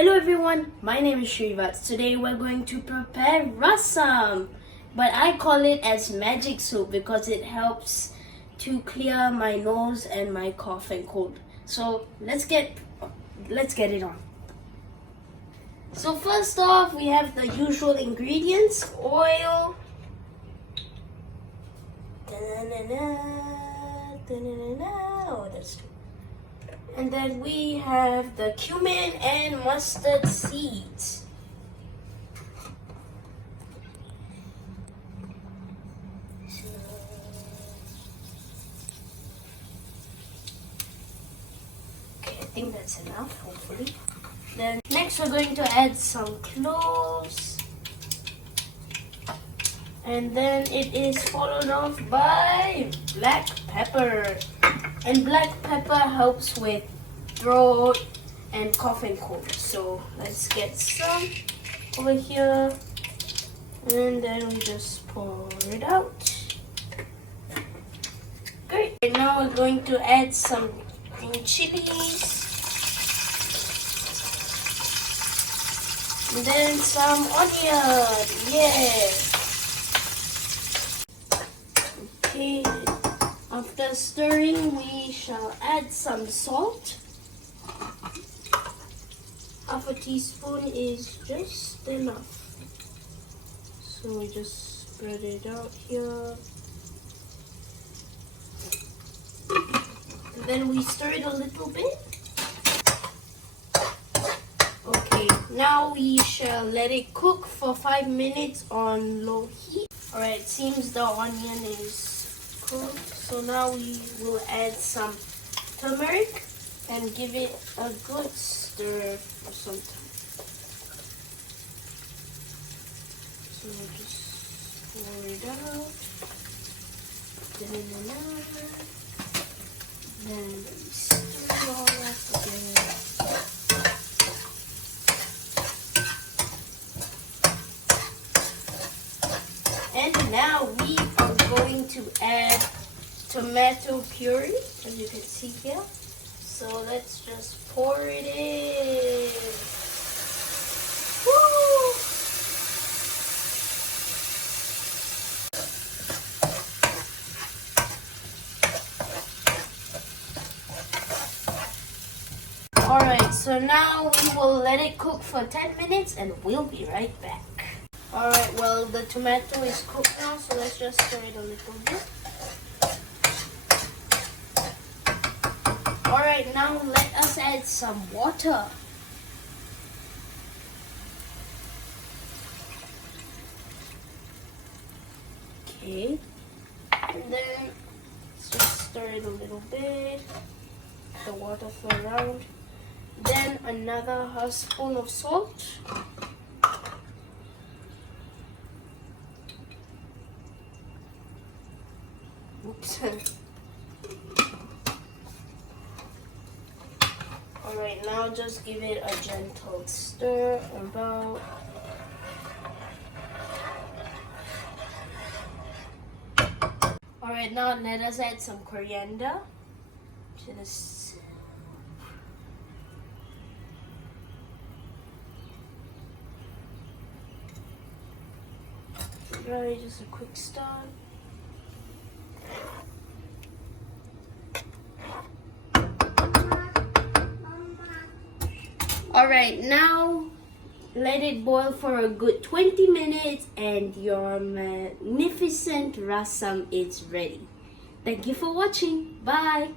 Hello everyone, my name is Shrivaths. Today we're going to prepare Rasam, but I call it as magic soup because it helps to clear my nose and my cough and cold. So let's get it on. So first off, we have the usual ingredients: oil, oh that's true. And then we have the cumin and mustard seeds. Okay, I think that's enough, hopefully. Then next we're going to add some cloves. And then it is followed off by black pepper. And black pepper helps with throat and cough and cold. So let's get some over here. And then we just pour it out. Great. And now we're going to add some green chilies. And then some onion. Yeah. Okay. After stirring, we shall add some salt. Half a teaspoon is just enough. So we just spread it out here. And then we stir it a little bit. Okay, now we shall let it cook for 5 minutes on low heat. Alright, it seems the onion is cooked. So now we will add some turmeric and give it a good stir for some time. So we'll just pour it out. Then we stir it all up again. And now we are going to add tomato puree, as you can see here. So let's just pour it in. Woo! Alright, so now we will let it cook for 10 minutes and we'll be right back. Alright, well the tomato is cooked now, so let's just stir it a little bit. Alright, now let us add some water. Okay. And then let's just stir it a little bit. The water flow around. Then another half spoon of salt. Oops. Alright, now just give it a gentle stir about. Alright, now let us add some coriander to this. Alright, just a quick stir. Alright, now let it boil for a good 20 minutes and your magnificent rasam is ready. Thank you for watching. Bye.